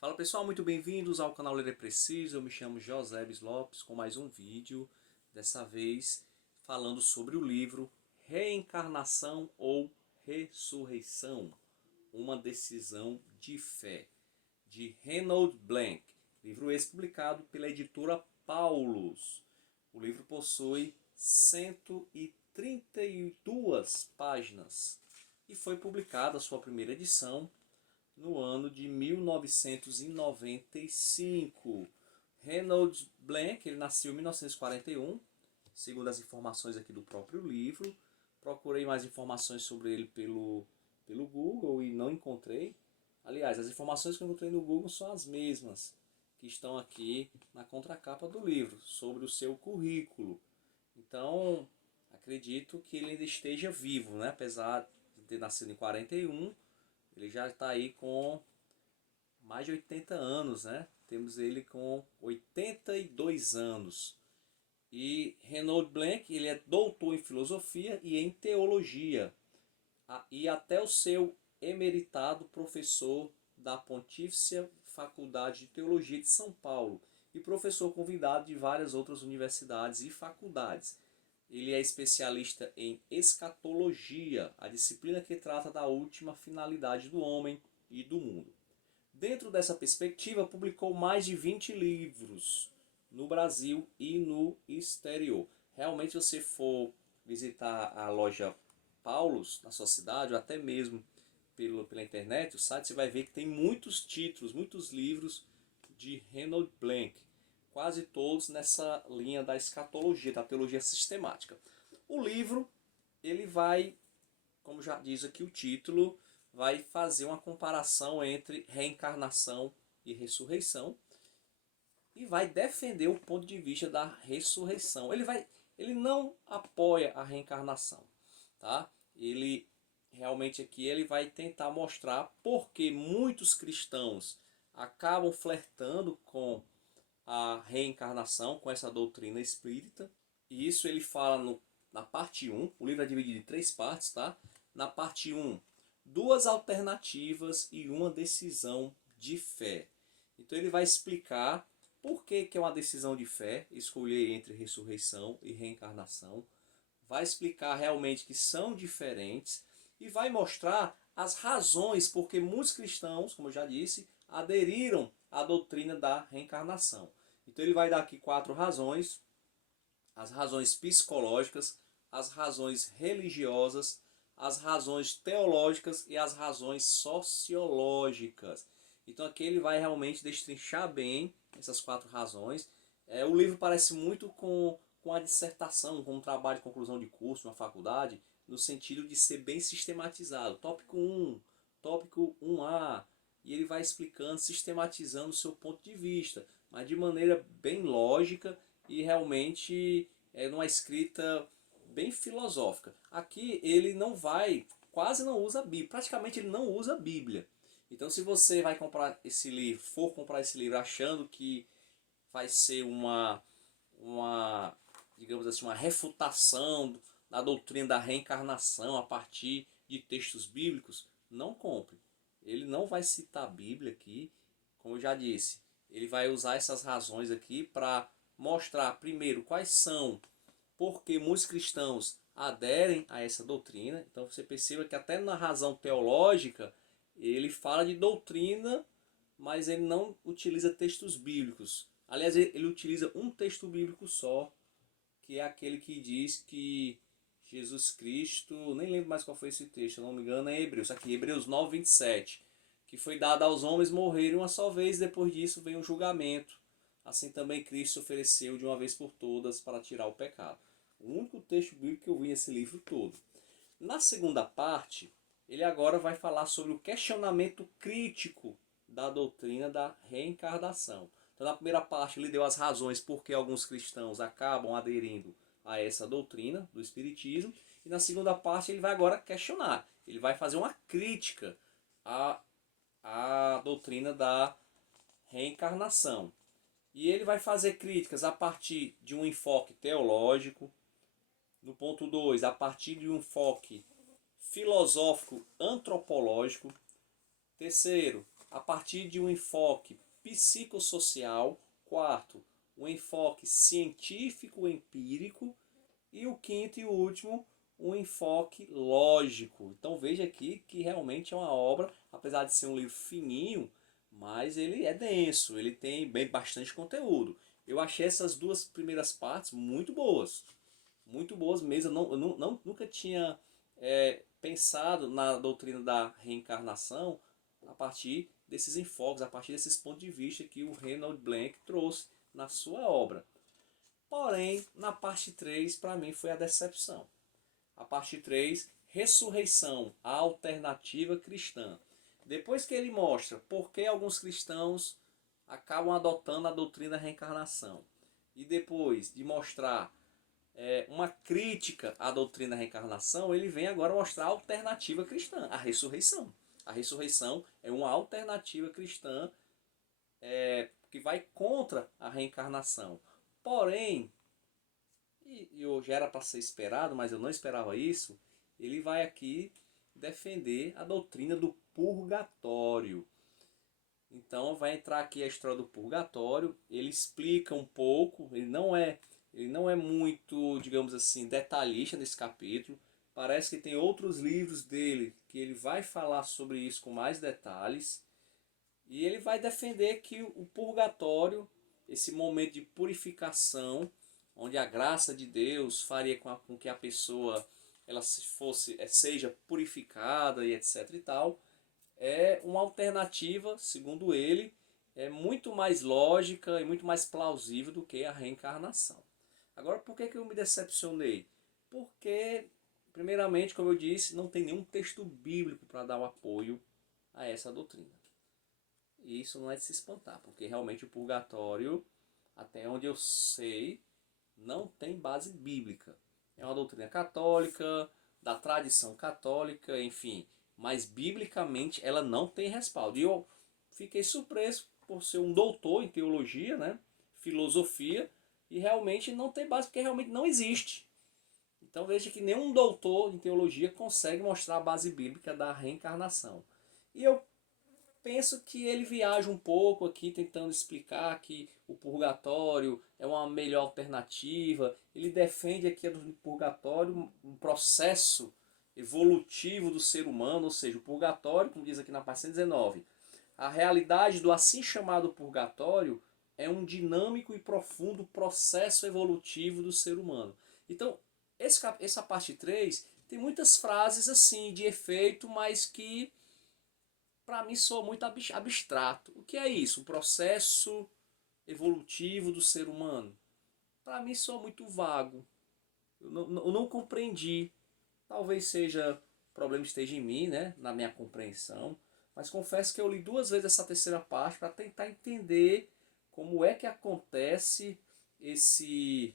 Fala pessoal, muito bem-vindos ao canal Ler é Preciso. Eu me chamo Josébis Lopes com mais um vídeo, dessa vez falando sobre o livro Reencarnação ou Ressurreição, uma decisão de fé, de Reinhold Blank. Livro esse publicado pela editora Paulus. O livro possui 132 páginas e foi publicada a sua primeira edição no ano de 1995. Reinhold Blank, ele nasceu em 1941, segundo as informações aqui do próprio livro. Procurei mais informações sobre ele pelo Google e não encontrei. Aliás, as informações que eu encontrei no Google são as mesmas que estão aqui na contracapa do livro, sobre o seu currículo. Então, acredito que ele ainda esteja vivo, né? Apesar de ter nascido em 41, ele já está aí com mais de 80 anos, né? Temos ele com 82 anos. E Reinhold Blank, ele é doutor em filosofia e em teologia. E até o seu emeritado professor da Pontifícia Faculdade de Teologia de São Paulo e professor convidado de várias outras universidades e faculdades. Ele é especialista em escatologia, a disciplina que trata da última finalidade do homem e do mundo. Dentro dessa perspectiva, publicou mais de 20 livros no Brasil e no exterior. Realmente, se você for visitar a loja Paulus na sua cidade, ou até mesmo pela internet, o site, você vai ver que tem muitos títulos, muitos livros de Reinhold Blank, quase todos nessa linha da escatologia, da teologia sistemática. O livro, ele vai, como já diz aqui o título, vai fazer uma comparação entre reencarnação e ressurreição e vai defender o ponto de vista da ressurreição. Ele não apoia a reencarnação, tá? Ele realmente aqui ele vai tentar mostrar porque muitos cristãos acabam flertando com a reencarnação, com essa doutrina espírita. E isso ele fala na parte 1, o livro é dividido em 3 partes, tá? Na parte 1, 2 alternativas e uma decisão de fé. Então ele vai explicar por que é uma decisão de fé, escolher entre ressurreição e reencarnação. Vai explicar realmente que são diferentes e vai mostrar as razões porque muitos cristãos, como eu já disse, aderiram à doutrina da reencarnação. Então ele vai dar aqui 4 razões: as razões psicológicas, as razões religiosas, as razões teológicas e as razões sociológicas. Então aqui ele vai realmente destrinchar bem essas 4 razões. O livro parece muito com a dissertação, com um trabalho de conclusão de curso na faculdade, no sentido de ser bem sistematizado. Tópico 1, tópico 1A, e ele vai explicando, sistematizando o seu ponto de vista, mas de maneira bem lógica e realmente numa escrita bem filosófica. Aqui ele não vai, quase não usa a Bíblia, praticamente ele não usa a Bíblia. Então se você vai comprar esse livro, for comprar esse livro achando que vai ser digamos assim, uma refutação da doutrina da reencarnação a partir de textos bíblicos, não compre. Ele não vai citar a Bíblia aqui, como eu já disse. Ele vai usar essas razões aqui para mostrar, primeiro, quais são, porque muitos cristãos aderem a essa doutrina. Então você perceba que até na razão teológica, ele fala de doutrina, mas ele não utiliza textos bíblicos. Aliás, ele utiliza um texto bíblico só, que é aquele que diz que Jesus Cristo, nem lembro mais qual foi esse texto, se não me engano é Hebreus, aqui Hebreus 9, 27, que foi dado aos homens morrerem uma só vez, depois disso vem o julgamento. Assim também Cristo ofereceu de uma vez por todas para tirar o pecado. O único texto bíblico que eu vi nesse livro todo. Na segunda parte, ele agora vai falar sobre o questionamento crítico da doutrina da reencarnação. Então, na primeira parte, ele deu as razões por que alguns cristãos acabam aderindo a essa doutrina do Espiritismo. E na segunda parte, ele vai agora questionar. Ele vai fazer uma crítica à doutrina da reencarnação. E ele vai fazer críticas a partir de um enfoque teológico. No ponto 2, a partir de um enfoque filosófico antropológico. Terceiro, a partir de um enfoque psicossocial. Quarto, um enfoque científico empírico. E o quinto e último, um enfoque lógico. Então veja aqui que realmente é uma obra, apesar de ser um livro fininho, mas ele é denso, ele tem bastante conteúdo. Eu achei essas duas primeiras partes muito boas mesmo. Nunca tinha pensado na doutrina da reencarnação a partir desses enfoques, a partir desses pontos de vista que o Reinhold Blank trouxe na sua obra. Porém, na parte 3, para mim foi a decepção. A parte 3, ressurreição, a alternativa cristã. Depois que ele mostra por que alguns cristãos acabam adotando a doutrina da reencarnação, e depois de mostrar uma crítica à doutrina da reencarnação, ele vem agora mostrar a alternativa cristã, a ressurreição. A ressurreição é uma alternativa cristã que vai contra a reencarnação. Porém, e hoje era para ser esperado, mas eu não esperava isso, ele vai aqui defender a doutrina do purgatório. Então vai entrar aqui a história do purgatório, ele explica um pouco, ele não é muito, digamos assim, detalhista nesse capítulo. Parece que tem outros livros dele que ele vai falar sobre isso com mais detalhes. E ele vai defender que o purgatório, esse momento de purificação, onde a graça de Deus faria com que a pessoa ela seja purificada e etc e tal, é uma alternativa, segundo ele, é muito mais lógica e muito mais plausível do que a reencarnação. Agora, por que eu me decepcionei? Porque, primeiramente, como eu disse, não tem nenhum texto bíblico para dar o apoio a essa doutrina. E isso não é de se espantar, porque realmente o purgatório, até onde eu sei, não tem base bíblica. É uma doutrina católica, da tradição católica, enfim. Mas biblicamente ela não tem respaldo. E eu fiquei surpreso por ser um doutor em teologia, né, filosofia, e realmente não tem base, porque realmente não existe. Então veja que nenhum doutor em teologia consegue mostrar a base bíblica da reencarnação. E eu penso que ele viaja um pouco aqui tentando explicar que o purgatório é uma melhor alternativa. Ele defende aqui do purgatório um processo evolutivo do ser humano, ou seja, o purgatório, como diz aqui na página 119, a realidade do assim chamado purgatório é um dinâmico e profundo processo evolutivo do ser humano. Então, essa parte 3 tem muitas frases assim de efeito, mas que para mim soa muito abstrato. O que é isso? O processo evolutivo do ser humano? Para mim soa muito vago. Eu não compreendi. Talvez seja o problema esteja em mim, né? Na minha compreensão. Mas confesso que eu li 2 vezes essa terceira parte para tentar entender como é que acontece esse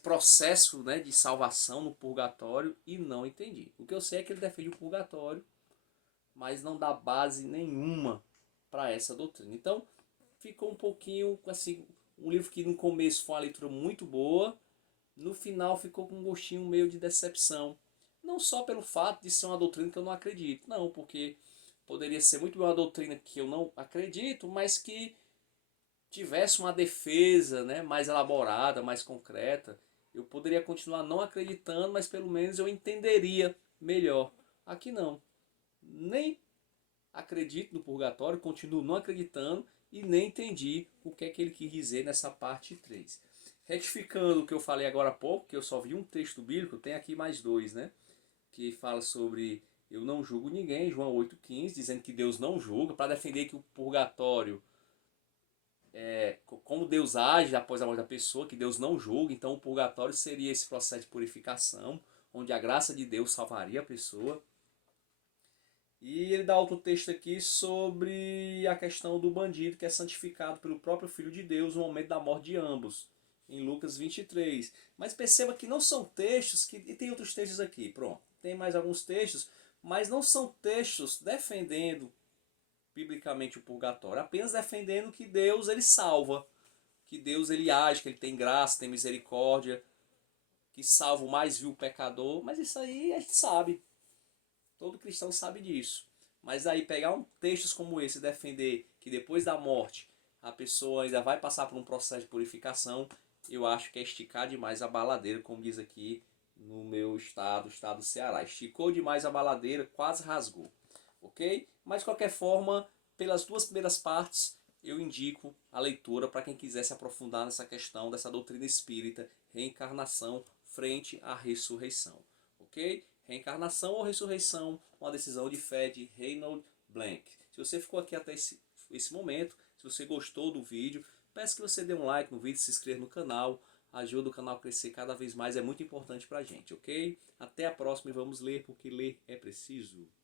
processo, né, de salvação no purgatório, e não entendi. O que eu sei é que ele defende o purgatório, mas não dá base nenhuma para essa doutrina. Então ficou um pouquinho assim, um livro que no começo foi uma leitura muito boa, no final ficou com um gostinho meio de decepção. Não só pelo fato de ser uma doutrina que eu não acredito, não, porque poderia ser muito bem uma doutrina que eu não acredito, mas que tivesse uma defesa, né, mais elaborada, mais concreta. Eu poderia continuar não acreditando, mas pelo menos eu entenderia melhor. Aqui não. Nem acredito no purgatório, continuo não acreditando e nem entendi o que é que ele quis dizer nessa parte 3. Retificando o que eu falei agora há pouco, que eu só vi um texto bíblico, tem aqui mais 2, né? Que fala sobre eu não julgo ninguém, João 8,15, dizendo que Deus não julga, para defender que o purgatório como Deus age após a morte da pessoa, que Deus não julga. Então o purgatório seria esse processo de purificação, onde a graça de Deus salvaria a pessoa. E ele dá outro texto aqui sobre a questão do bandido que é santificado pelo próprio Filho de Deus no momento da morte de ambos, em Lucas 23. Mas perceba que não são textos, e tem outros textos aqui, pronto, tem mais alguns textos, mas não são textos defendendo biblicamente o purgatório, apenas defendendo que Deus ele salva, que Deus ele age, que ele tem graça, tem misericórdia, que salva o mais vil pecador. Mas isso aí a gente sabe, todo cristão sabe disso. Mas aí pegar textos como esse e defender que depois da morte a pessoa ainda vai passar por um processo de purificação, eu acho que é esticar demais a baladeira, como diz aqui no meu estado, o estado do Ceará. Esticou demais a baladeira, quase rasgou. Ok? Mas de qualquer forma, pelas duas primeiras partes, eu indico a leitura para quem quiser se aprofundar nessa questão dessa doutrina espírita, reencarnação frente à ressurreição. Ok? Reencarnação ou ressurreição, uma decisão de fé de Reinhold Blank. Se você ficou aqui até esse momento, se você gostou do vídeo, peço que você dê um like no vídeo, se inscreva no canal, ajuda o canal a crescer cada vez mais, é muito importante pra gente, ok? Até a próxima e vamos ler, porque ler é preciso.